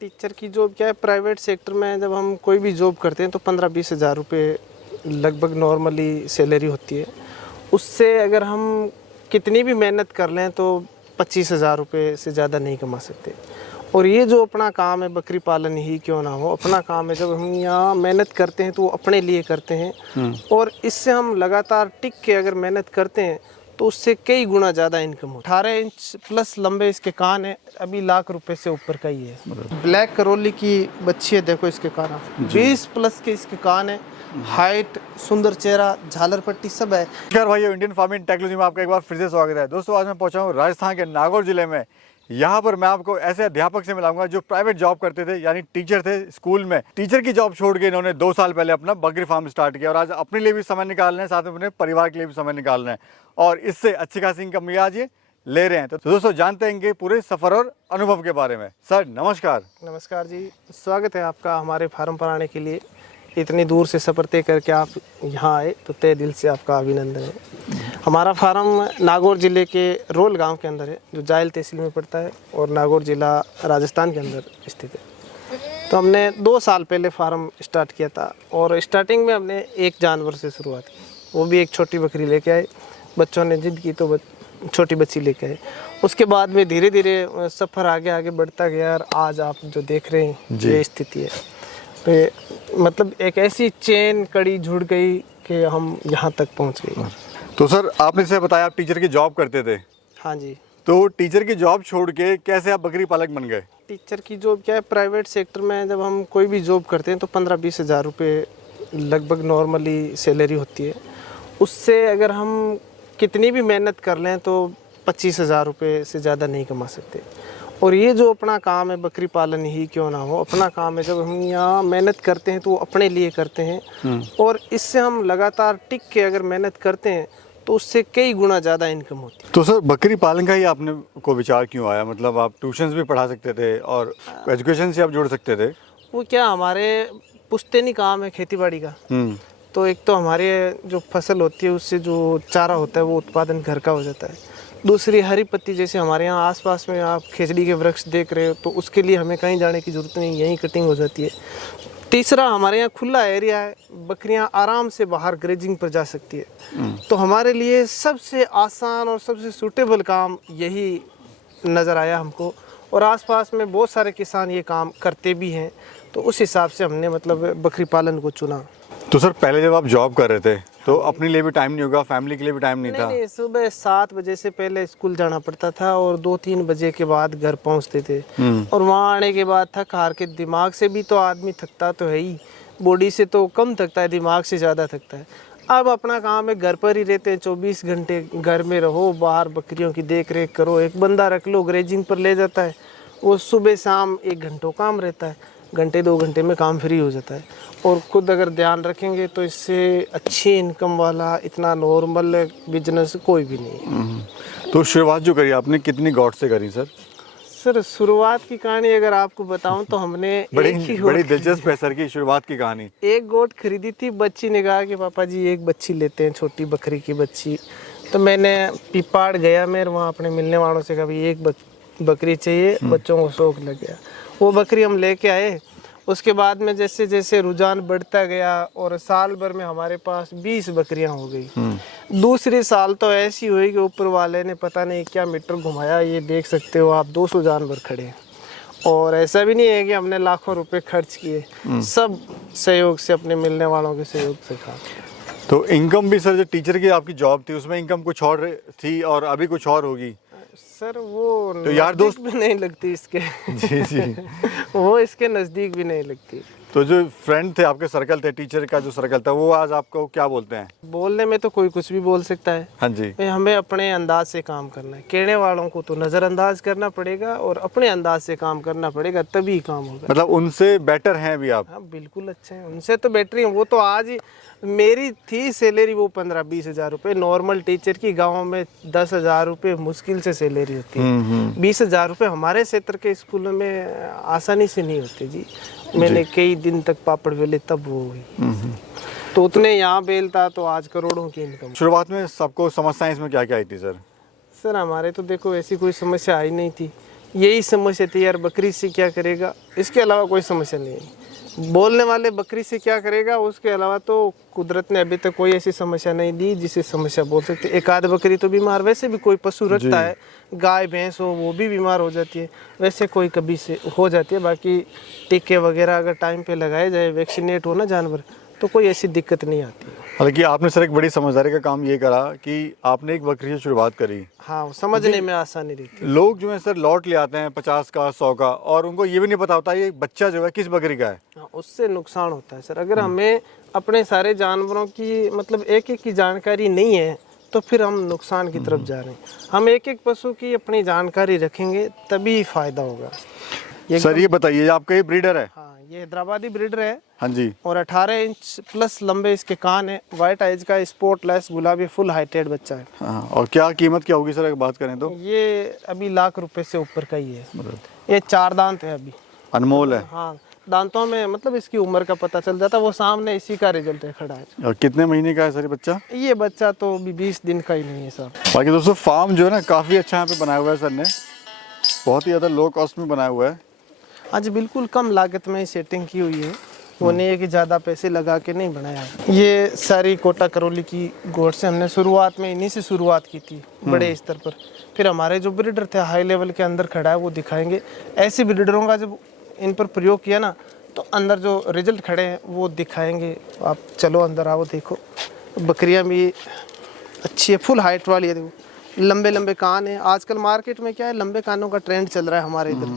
Teacher की job क्या है, प्राइवेट सेक्टर में जब हम कोई भी जॉब करते हैं तो 15-20 हज़ार रुपये लगभग नॉर्मली सैलरी होती है। उससे अगर हम कितनी भी मेहनत कर लें तो 25 हज़ार रुपये से ज़्यादा नहीं कमा सकते। और ये जो अपना काम है, बकरी पालन ही क्यों ना हो, अपना काम है। जब हम यहाँ मेहनत करते हैं तो वो अपने लिए करते हैं और इससे हम लगातार टिक के अगर मेहनत करते हैं तो उससे कई गुना ज़्यादा इनकम हो। 18 इंच प्लस लंबे इसके कान है, अभी लाख रुपए से ऊपर का ही है। ब्लैक करौली की बच्ची है, देखो इसके कान, 20 प्लस के इसके कान है, हाइट, सुंदर चेहरा, झालर पट्टी सब है। नमस्कार भाइयों, इंडियन फार्मिंग टेक्नोलॉजी में आपका एक बार फिर से स्वागत है। दोस्तों, आज मैं पहुंचा हूं राजस्थान के नागौर जिले में। यहाँ पर मैं आपको ऐसे अध्यापक से मिलाऊंगा जो प्राइवेट जॉब करते थे, यानी टीचर थे स्कूल में। टीचर की जॉब छोड़ के इन्होंने 2 साल पहले अपना बकरी फार्म स्टार्ट किया और आज अपने लिए भी समय निकाल रहे हैं, साथ में अपने परिवार के लिए भी समय निकाल रहे हैं और इससे अच्छी खासी इनकम आज ये ले रहे हैं। तो दोस्तों, जानते हैं इनके पूरे सफर और अनुभव के बारे में। सर नमस्कार। नमस्कार जी, स्वागत है आपका हमारे फार्म पर आने के लिए। इतनी दूर से सफ़र तय करके आप यहाँ आए तो तहे दिल से आपका अभिनंदन है। हमारा फार्म नागौर ज़िले के रोल गांव के अंदर है, जो जायल तहसील में पड़ता है और नागौर ज़िला राजस्थान के अंदर स्थित है। तो हमने 2 साल पहले फार्म स्टार्ट किया था और स्टार्टिंग में हमने एक जानवर से शुरुआत की, वो भी एक छोटी बकरी लेके आए। बच्चों ने जिद की तो छोटी बच्ची लेके आए। उसके बाद में धीरे धीरे सफ़र आगे आगे बढ़ता गया और आज आप जो देख रहे हैं ये स्थिति है। तो मतलब एक ऐसी चेन कड़ी जुड़ गई कि हम यहाँ तक पहुँच गए। तो सर, आपने से बताया आप टीचर की जॉब करते थे। हाँ जी। तो टीचर की जॉब छोड़ के कैसे आप बकरी पालक बन गए? टीचर की जॉब क्या है, प्राइवेट सेक्टर में जब हम कोई भी जॉब करते हैं तो 15-20 हज़ार रुपये लगभग नॉर्मली सैलरी होती है। उससे अगर हम कितनी भी मेहनत कर लें तो 25 हज़ार रुपये से ज़्यादा नहीं कमा सकते। और ये जो अपना काम है, बकरी पालन ही क्यों ना हो, अपना काम है। जब हम यहाँ मेहनत करते हैं तो वो अपने लिए करते हैं और इससे हम लगातार टिक के अगर मेहनत करते हैं तो उससे कई गुना ज़्यादा इनकम होती है। तो सर, बकरी पालन का ही आपने को विचार क्यों आया? मतलब आप ट्यूशन्स भी पढ़ा सकते थे और एजुकेशन से आप जोड़ सकते थे। वो क्या, हमारे पुश्तैनी काम है खेती बाड़ी का। तो एक तो हमारे जो फसल होती है उससे जो चारा होता है वो उत्पादन घर का हो जाता है। दूसरी हरी पत्ती, जैसे हमारे यहाँ आसपास में आप खेजड़ी के वृक्ष देख रहे हो तो उसके लिए हमें कहीं जाने की ज़रूरत नहीं, यहीं कटिंग हो जाती है। तीसरा, हमारे यहाँ खुला एरिया है, बकरियाँ आराम से बाहर ग्रेजिंग पर जा सकती है। तो हमारे लिए सबसे आसान और सबसे सूटेबल काम यही नज़र आया हमको। और आसपास में बहुत सारे किसान ये काम करते भी हैं, तो उस हिसाब से हमने मतलब बकरी पालन को चुना। तो सर, पहले जब आप जॉब कर रहे थे तो अपने लिए भी टाइम नहीं होगा, फैमिली के लिए भी टाइम नहीं था? नहीं, सुबह 7 बजे से पहले स्कूल जाना पड़ता था और 2-3 बजे के बाद घर पहुंचते थे। और वहाँ आने के बाद थक हार के, दिमाग से भी तो आदमी थकता तो है ही, बॉडी से तो कम थकता है, दिमाग से ज़्यादा थकता है। अब अपना काम है, घर पर ही रहते हैं, 24 घंटे घर में रहो, बाहर बकरियों की देख रेख करो, एक बंदा रख लो ग्रेजिंग पर ले जाता है, वो सुबह शाम 1 घंटों काम रहता है, घंटे 2 घंटे में काम फ्री हो जाता है। और खुद अगर ध्यान रखेंगे तो इससे अच्छी इनकम वाला इतना नॉर्मल बिजनेस कोई भी नहीं है। तो शुरुआत जो करी आपने, कितनी गॉट से करी सर? सर, शुरुआत की कहानी अगर आपको बताऊं तो हमने बड़ी दिलचस्प है सर की शुरुआत की कहानी। एक गोट खरीदी थी। बच्ची ने कहा कि पापा जी एक बच्ची लेते हैं, छोटी बकरी की बच्ची। तो मैंने पिपाड़ गया, मैं वहाँ अपने मिलने वालों से कहा भाई एक बकरी चाहिए, बच्चों को शौक लग गया। वो बकरी हम लेके आए। उसके बाद में जैसे जैसे रुझान बढ़ता गया और साल भर में हमारे पास 20 बकरियां हो गई। दूसरी साल तो ऐसी हुई कि ऊपर वाले ने पता नहीं क्या मीटर घुमाया, ये देख सकते हो आप, 200 जानवर खड़े हैं। और ऐसा भी नहीं है कि हमने लाखों रुपए खर्च किए, सब सहयोग से, अपने मिलने वालों के सहयोग से था। तो इनकम भी सर, जो टीचर की आपकी जॉब थी उसमें इनकम कुछ और थी और अभी कुछ और होगी सर? वो तो यार दोस्त भी नहीं लगती इसके। जी जी। वो इसके नज़दीक भी नहीं लगती। तो जो फ्रेंड थे आपके, सर्कल थे, टीचर का जो सर्कल था, वो आज आपको क्या बोलते हैं? बोलने में तो कोई कुछ भी बोल सकता है। हाँ जी। हमें अपने अंदाज से काम करना है, कहने वालों को तो नज़रअंदाज करना पड़ेगा और अपने अंदाज से काम करना पड़ेगा, तभी काम होगा। मतलब उनसे बेटर हैं अभी आप? हाँ बिल्कुल अच्छे हैं, उनसे तो बेटर ही हैं। वो तो आज ही, मेरी थी सैलरी वो 15-20 हज़ार रुपये नॉर्मल टीचर की। गाँव में 10 हज़ार रुपये मुश्किल से सैलरी होती है। 20 हज़ार रुपये हमारे क्षेत्र के स्कूलों में आसानी से नहीं होते जी। मैंने कई दिन तक पापड़ बेले तब वो हुई। तो उतने यहाँ बेलता तो आज करोड़ों की इनकम। शुरुआत में सबको समस्याएं इसमें क्या क्या आई थी सर? सर, हमारे तो देखो ऐसी कोई समस्या आई नहीं थी, यही समस्या थी यार, बकरी से क्या करेगा, इसके अलावा कोई समस्या नहीं है। बोलने वाले बकरी से क्या करेगा, उसके अलावा तो कुदरत ने अभी तक कोई ऐसी समस्या नहीं दी जिसे समस्या बोल सकते। एक आध बकरी तो बीमार, वैसे भी कोई पशु रखता है, गाय भैंस हो वो भी बीमार हो जाती है, वैसे कोई कभी से हो जाती है। बाकी टीके वगैरह अगर टाइम पे लगाए जाए, वैक्सीनेट हो ना जानवर, तो कोई ऐसी दिक्कत नहीं आती है। हालांकि आपने सर एक बड़ी समझदारी का काम ये करा कि आपने एक बकरी से शुरुआत करी। हाँ, वो समझने में आसानी रहती है। लोग जो है सर लॉट ले आते हैं 50 का 100 का, और उनको ये भी नहीं पता होता ये बच्चा जो है किस बकरी का है। हाँ, उससे नुकसान होता है सर। अगर हमें अपने सारे जानवरों की मतलब एक एक की जानकारी नहीं है तो फिर हम नुकसान की तरफ जा रहे हैं। हम एक एक पशु की अपनी जानकारी रखेंगे तभी फायदा होगा। सर ये बताइए, आपका ये ब्रीडर है? हाँ, ये हैदराबादी ब्रीडर है हाँ जी। और 18 इंच प्लस लंबे इसके कान है। वाइट आइज का स्पॉटलेस गुलाबी फुल हाइटेड बच्चा है। हाँ, और क्या कीमत क्या होगी सर अगर बात करें तो? ये अभी ₹1,00,000 से ऊपर का ही है। ये 4 दांत है अभी, अनमोल है। हाँ, दांतों में मतलब इसकी उम्र का पता चल जाता है। वो सामने इसी का रिजल्ट है खड़ा है। और कितने महीने का है सर ये बच्चा? ये बच्चा तो अभी 20 दिन का ही नहीं है साहब। बाकी दोस्तों फार्म जो है ना काफ़ी अच्छा यहाँ पे बनाया हुआ है सर ने, बहुत ही ज़्यादा लो कॉस्ट में बनाया हुआ है। आज बिल्कुल कम लागत में सेटिंग की हुई है, वो नहीं है कि ज़्यादा पैसे लगा के नहीं बनाया है। ये सारी कोटा करौली की गोट से हमने शुरुआत में इन्हीं से शुरुआत की थी बड़े स्तर पर। फिर हमारे जो ब्रीडर थे हाई लेवल के अंदर खड़ा है वो दिखाएंगे। ऐसे ब्रीडरों का जब इन पर प्रयोग किया ना तो अंदर जो रिजल्ट खड़े हैं वो दिखाएंगे। आप चलो अंदर आओ, देखो बकरियां भी अच्छी है, फुल हाइट वाली है। देखो लंबे लंबे कान है। आजकल मार्केट में क्या है, लंबे कानों का ट्रेंड चल रहा है हमारे इधर,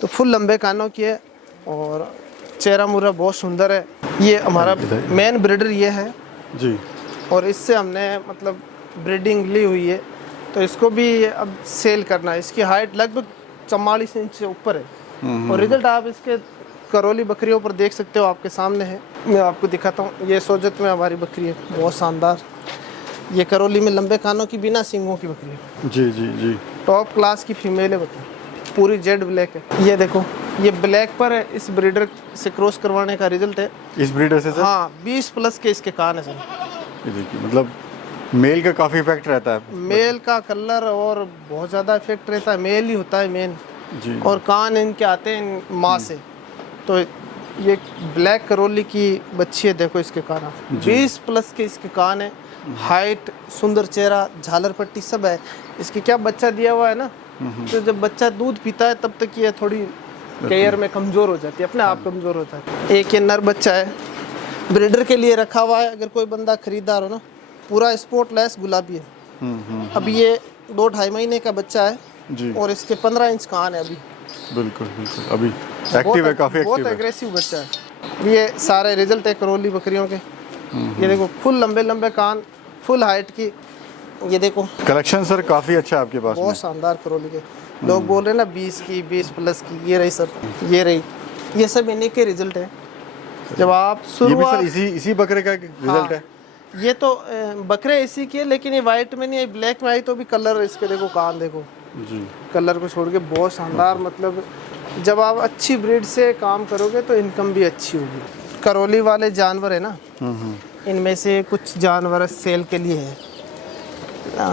तो फुल लंबे कानों की है और चेहरा मुरा बहुत सुंदर है। ये हमारा मेन ब्रीडर ये है जी, और इससे हमने मतलब ब्रीडिंग ली हुई है, तो इसको भी अब सेल करना है। इसकी हाइट लगभग 44 इंच से ऊपर है और रिजल्ट आप इसके करौली बकरियों पर देख सकते हो, आपके सामने है। मैं आपको दिखाता हूँ। ये सोजत में हमारी बकरी है, बहुत शानदार। ये करौली में लंबे कानों की बिना सींगों की बकरी है। जी जी जी, टॉप क्लास की फीमेल है बकरी, पूरी जेड ब्लैक है। ये देखो ये ब्लैक पर है, इस ब्रीडर से क्रॉस करवाने का रिजल्ट है। इस ब्रीडर से सर? हाँ, 20 प्लस के इसके कान है सर। ये देखिए, मतलब मेल का काफ़ी इफेक्ट रहता है। मेल का कलर और बहुत ज़्यादा इफेक्ट रहता है, मेल ही होता है मेन। जी, और कान इनके आते हैं माँ से। तो ये ब्लैक करौली की बच्ची है, देखो इसके कान, 20 प्लस के इसके कान है। हाइट, सुंदर चेहरा, झालर पट्टी सब है। इसके क्या बच्चा दिया हुआ है ना, तो जब बच्चा दूध पीता है तब तक ये थोड़ी केयर में कमज़ोर हो जाती है, अपने आप कमज़ोर होता है। एक ये नर बच्चा है, ब्रीडर के लिए रखा हुआ है। अगर कोई बंदा खरीदार हो ना, पूरा स्पॉटलेस गुलाबी है। अभी ये 2-2.5 महीने का बच्चा है जी, और इसके 15 इंच कान है अभी। बिल्कुल बिल्कुल, अभी एक्टिव है, काफ़ी बहुत एक्टिव है। एग्रेसिव बच्चा है। ये सारे रिजल्ट है करौली बकरियों के। ये देखो फुल लंबे लंबे कान, फुल हाइट की। ये देखो कलेक्शन सर काफ़ी अच्छा है आपके पास में। बहुत शानदार करौली के। लोग बोल रहे हैं ना 20 की, 20 प्लस की। ये रही सर, ये रही, ये सब इन्हीं के रिजल्ट है। जब आप ये भी शुरुआत, सर इसी बकरे का रिजल्ट है? ये तो बकरे इसी की है, लेकिन ये वाइट में नहीं है, ब्लैक में आई तो भी कलर इसके देखो, कान देखो, जी, कलर को छोड़ के बहुत शानदार। मतलब जब आप अच्छी ब्रीड से काम करोगे तो इनकम भी अच्छी होगी। करौली वाले जानवर है ना, इनमें से कुछ जानवर सेल के लिए है।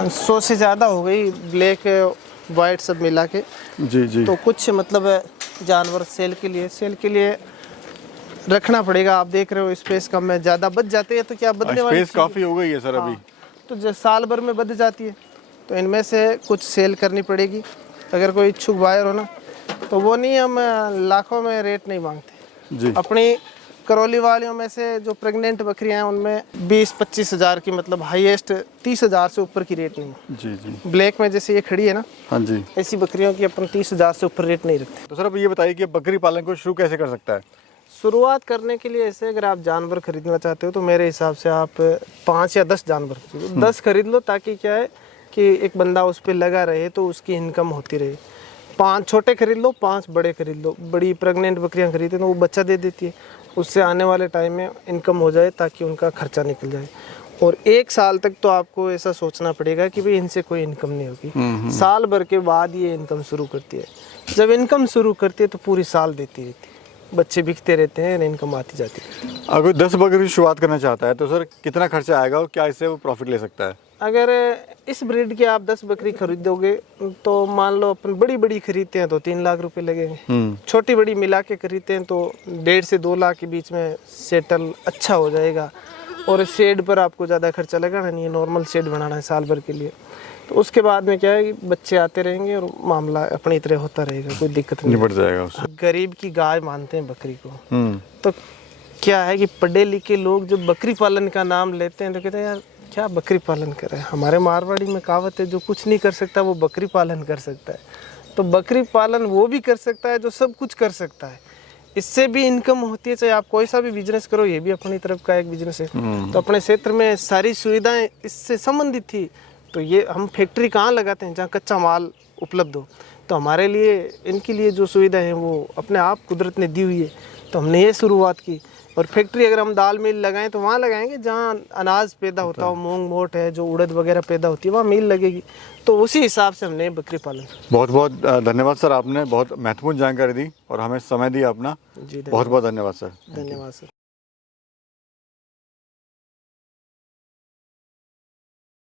100 से ज़्यादा हो गई, ब्लैक वाइट सब मिला के। जी जी, तो कुछ मतलब जानवर सेल के लिए रखना पड़ेगा। आप देख रहे हो स्पेस कम है, ज़्यादा बच जाते हैं तो क्या बदले वाली स्पेस काफ़ी हो गई है सर अभी। तो जो साल भर में बच जाती है, तो इनमें से कुछ सेल करनी पड़ेगी। अगर कोई इच्छुक बायर हो ना, तो वो नहीं, हम लाखों में रेट नहीं मांगते। जी, अपनी करौली वालियों में से जो प्रेग्नेंट बकरियां हैं उनमें 20-25 हज़ार की, मतलब हाईएस्ट 30 हज़ार से ऊपर की रेट नहीं। जी जी, ब्लैक में जैसे ये खड़ी है ना, हाँ जी। ऐसी बकरियों की अपन 30 हज़ार से ऊपर रेट नहीं रखते। तो सर अब ये बताइए कि बकरी पालन को शुरू कैसे कर सकता है? शुरुआत करने के लिए ऐसे, अगर आप जानवर खरीदना चाहते हो तो मेरे हिसाब से आप 5 या 10 जानवर 10 खरीद लो, ताकि क्या है कि एक बंदा उस पर लगा रहे तो उसकी इनकम होती रहे। 5 छोटे खरीद लो, 5 बड़े खरीद लो। बड़ी प्रेग्नेंट बकरियां खरीदे तो वो बच्चा दे देती है, उससे आने वाले टाइम में इनकम हो जाए ताकि उनका खर्चा निकल जाए। और 1 साल तक तो आपको ऐसा सोचना पड़ेगा कि भाई इनसे कोई इनकम नहीं होगी। साल भर के बाद ये इनकम शुरू करती है। जब इनकम शुरू करती है तो पूरी साल देती रहती है, बच्चे बिकते रहते हैं, इनकम आती जाती है। अगर 10 बकरी की शुरुआत करना चाहता है तो सर कितना खर्चा आएगा और क्या इससे वो प्रॉफिट ले सकता है? अगर इस ब्रीड की आप 10 बकरी खरीदोगे तो मान लो अपन बड़ी बड़ी खरीदते हैं तो 3 लाख रुपए लगेंगे। छोटी बड़ी मिला के खरीदते हैं तो 1.5 से 2 लाख के बीच में सेटल अच्छा हो जाएगा। और शेड पर आपको ज़्यादा खर्चा लगना नहीं है, नॉर्मल शेड बनाना है साल भर के लिए। तो उसके बाद में क्या है कि बच्चे आते रहेंगे और मामला अपनी तरह होता रहेगा, कोई दिक्कत नहीं निपट जाएगा उससे। गरीब की गाय मानते हैं बकरी को। तो क्या है कि पढ़े लिखे लोग जब बकरी पालन का नाम लेते हैं तो कहते हैं यार क्या बकरी पालन कर रहे हैं। हमारे मारवाड़ी में कहावत है, जो कुछ नहीं कर सकता वो बकरी पालन कर सकता है। तो बकरी पालन वो भी कर सकता है जो सब कुछ कर सकता है। इससे भी इनकम होती है, चाहे आप कोई सा भी बिजनेस करो, ये भी अपनी तरफ का एक बिजनेस है। तो अपने क्षेत्र में सारी सुविधाएं इससे संबंधित थी। तो ये हम फैक्ट्री कहाँ लगाते हैं जहाँ कच्चा माल उपलब्ध हो। तो हमारे लिए इनके लिए जो सुविधा है वो अपने आप कुदरत ने दी हुई है। तो हमने ये शुरुआत की। और फैक्ट्री अगर हम दाल मिल लगाएं तो वहाँ लगाएंगे जहाँ अनाज पैदा होता हो, मूंग मोट है, जो उड़द वगैरह पैदा होती है वहाँ मिल लगेगी। तो उसी हिसाब से हमने बकरी पालन। बहुत बहुत धन्यवाद सर, आपने बहुत महत्वपूर्ण जानकारी दी और हमें समय दिया अपना। जी बहुत बहुत धन्यवाद सर। धन्यवाद सर।